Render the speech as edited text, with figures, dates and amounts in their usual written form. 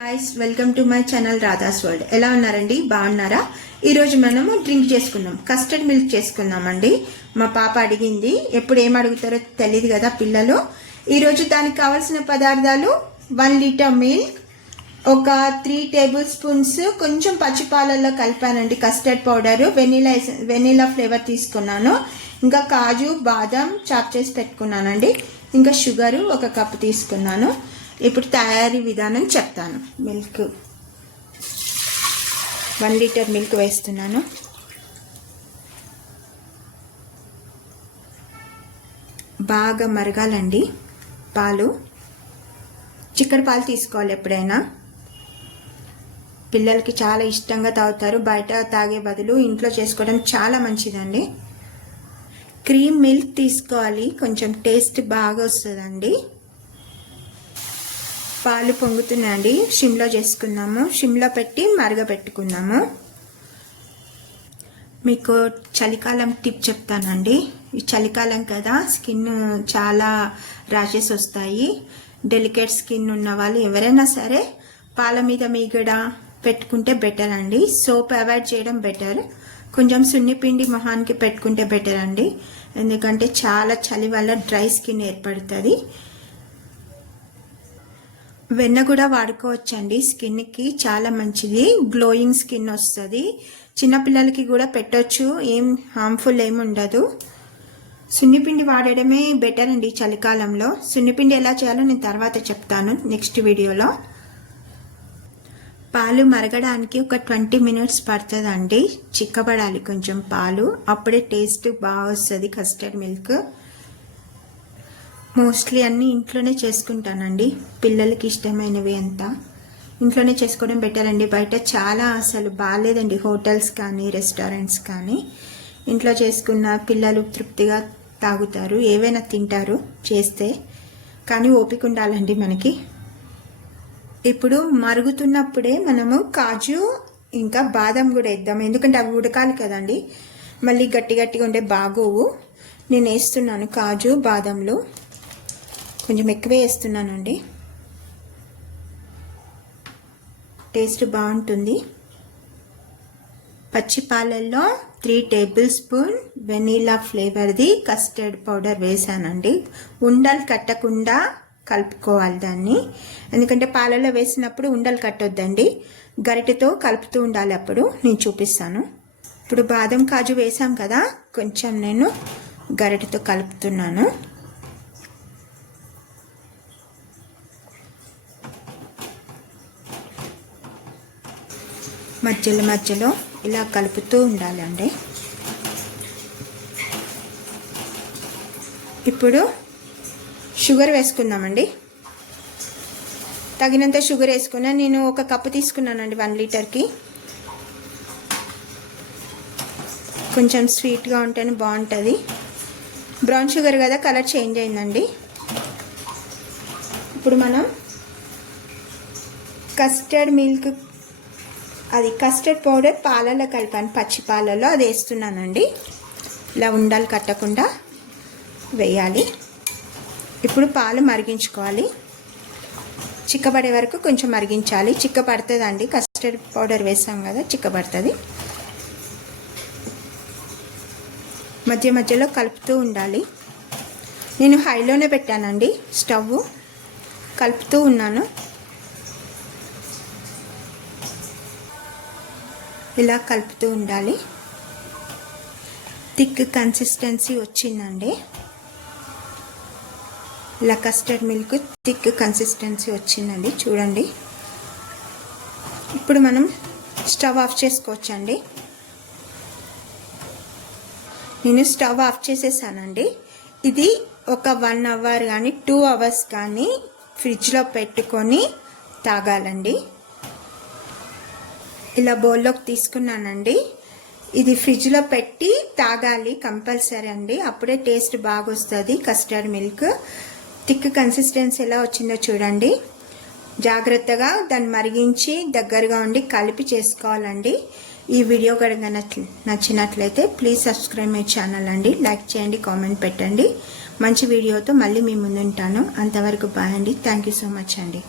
Guys welcome to my channel Radha's world. ఎలా ఉన్నారండి? బాగున్నారా? ఈరోజు మనము డ్రింక్ చేసుకుందాం, కస్టర్డ్ మిల్క్ చేసుకుందామండి. మా పాప అడిగింది, ఎప్పుడు ఏం అడుగుతారో తెలియదు కదా పిల్లలు. ఈరోజు దానికి కావాల్సిన పదార్థాలు 1 లీటర్ మిల్క్, ఒక 3 టేబుల్ స్పూన్స్ కొంచెం పచ్చిపాలల్లో కలిపానండి కస్టర్డ్ పౌడర్, వెనీలా ఫ్లేవర్ తీసుకున్నాను. ఇంకా కాజు బాదం చాప్ చేసి పెట్టుకున్నానండి. ఇంకా షుగరు 1 కప్ తీసుకున్నాను. ఇప్పుడు తయారీ విధానం చెప్తాను. మిల్క్ 1 లీటర్ మిల్క్ వేస్తున్నాను. బాగా మరగాలండి పాలు. చిక్కడి పాలు తీసుకోవాలి ఎప్పుడైనా. పిల్లలకి చాలా ఇష్టంగా తాగుతారు. బయట తాగే బదులు ఇంట్లో చేసుకోవడం చాలా మంచిదండి. క్రీమ్ మిల్క్ తీసుకోవాలి, కొంచెం టేస్ట్ బాగా వస్తుందండి. పాలు పొంగుతున్నాయండి, సిమ్లో చేసుకున్నాము. సిమ్లో పెట్టి మరగబెట్టుకున్నాము. మీకు చలికాలం టిప్ చెప్తానండి. ఈ చలికాలం కదా, స్కిన్ చాలా ర్యాషెస్ వస్తాయి. డెలికేట్ స్కిన్ ఉన్న వాళ్ళు ఎవరైనా సరే పాల మీద మీగడ పెట్టుకుంటే బెటర్ అండి. సోప్ అవాయిడ్ చేయడం బెటర్. కొంచెం సున్నిపిండి మొహానికి పెట్టుకుంటే బెటర్ అండి. ఎందుకంటే చాలా చలి వల్ల డ్రై స్కిన్ ఏర్పడుతుంది. వెన్న కూడా వాడుకోవచ్చండి, స్కిన్కి చాలా మంచిది. గ్లోయింగ్ స్కిన్ వస్తుంది. చిన్నపిల్లలకి కూడా పెట్టొచ్చు, ఏం హార్మ్ఫుల్ ఏమి ఉండదు. సున్నిపిండి వాడడమే బెటర్ అండి చలికాలంలో. సున్నిపిండి ఎలా చేయాలో నేను తర్వాత చెప్తాను నెక్స్ట్ వీడియోలో. పాలు మరగడానికి ఒక 20 మినిట్స్ పడుతుందండి. చిక్కబడాలి కొంచెం పాలు, అప్పుడే టేస్ట్ బాగా వస్తుంది కస్టర్డ్ మిల్క్. మోస్ట్లీ అన్నీ ఇంట్లోనే చేసుకుంటానండి. పిల్లలకి ఇష్టమైనవి అంతా ఇంట్లోనే చేసుకోవడం బెటర్ అండి. బయట చాలా అసలు బాగాలేదండి, హోటల్స్ కానీ రెస్టారెంట్స్ కానీ. ఇంట్లో చేసుకున్న పిల్లలు తృప్తిగా తాగుతారు, ఏవైనా తింటారు చేస్తే. కానీ ఓపిక ఉండాలండి మనకి. ఇప్పుడు మరుగుతున్నప్పుడే మనము కాజు ఇంకా బాదం కూడా వేద్దాం, ఎందుకంటే అవి ఉడకాలి కదండి. మళ్ళీ గట్టి గట్టిగా ఉండే బాగోవు. నేను వేస్తున్నాను కాజు బాదంలు, కొంచెం ఎక్కువే వేస్తున్నానండి. టేస్ట్ బాగుంటుంది. పచ్చి పాలల్లో 3 టేబుల్ స్పూన్ వెనీలా ఫ్లేవర్ది కస్టర్డ్ పౌడర్ వేసానండి. ఉండలు కట్టకుండా కలుపుకోవాలి దాన్ని, ఎందుకంటే పాలలో వేసినప్పుడు ఉండలు కట్టొద్దండి. గరిటెతో కలుపుతూ ఉండాలి. అప్పుడు నేను చూపిస్తాను. ఇప్పుడు బాదం కాజు వేసాం కదా, కొంచెం నేను గరిటెతో కలుపుతున్నాను. మధ్యలో మధ్యలో ఇలా కలుపుతూ ఉండాలండి. ఇప్పుడు షుగర్ వేసుకుందామండి. తగినంత షుగర్ వేసుకున్నా. నేను 1 కప్పు తీసుకున్నానండి 1 లీటర్కి. కొంచెం స్వీట్గా ఉంటేనే బాగుంటుంది. బ్రౌన్ షుగర్ కదా, కలర్ చేంజ్ అయిందండి. ఇప్పుడు మనం కస్టర్డ్ మిల్క్, అది కస్టర్డ్ పౌడర్ పాలలో కలిపాను, పచ్చి పాలలో అది వేస్తున్నానండి. ఇలా ఉండలు కట్టకుండా వేయాలి. ఇప్పుడు పాలు మరిగించుకోవాలి. చిక్కబడే వరకు కొంచెం మరిగించాలి. చిక్కబడుతుందండి, కస్టర్డ్ పౌడర్ వేసాం కదా, చిక్కబడుతుంది. మధ్య మధ్యలో కలుపుతూ ఉండాలి. నేను హైలోనే పెట్టానండి స్టవ్, కలుపుతూ ఉన్నాను. ఇలా కలుపుతూ ఉండాలి. థిక్ కన్సిస్టెన్సీ వచ్చిందండి. ఇలా కస్టర్డ్ మిల్క్ థిక్ కన్సిస్టెన్సీ వచ్చిందండి, చూడండి. ఇప్పుడు మనం స్టవ్ ఆఫ్ చేసుకోవచ్చండి. నేను స్టవ్ ఆఫ్ చేసేసానండి. ఇది ఒక 1 అవర్ కానీ 2 అవర్స్ కానీ ఫ్రిడ్జ్లో పెట్టుకొని తాగాలండి. ఇలా బౌల్లోకి తీసుకున్నానండి. ఇది ఫ్రిడ్జ్లో పెట్టి తాగాలి కంపల్సరీ అండి, అప్పుడే టేస్ట్ బాగా వస్తుంది కస్టర్డ్ మిల్క్. థిక్ కన్సిస్టెన్సీ ఎలా వచ్చిందో చూడండి. జాగ్రత్తగా దాన్ని మరిగించి దగ్గరగా ఉండి కలిపి చేసుకోవాలండి. ఈ వీడియో కనుక నచ్చినట్లయితే ప్లీజ్ సబ్స్క్రైబ్ మై ఛానల్ అండి. లైక్ చేయండి, కామెంట్ పెట్టండి. మంచి వీడియోతో మళ్ళీ మీ ముందు ఉంటాను. అంతవరకు బాయ్ అండి. థ్యాంక్ యూ సో మచ్ అండి.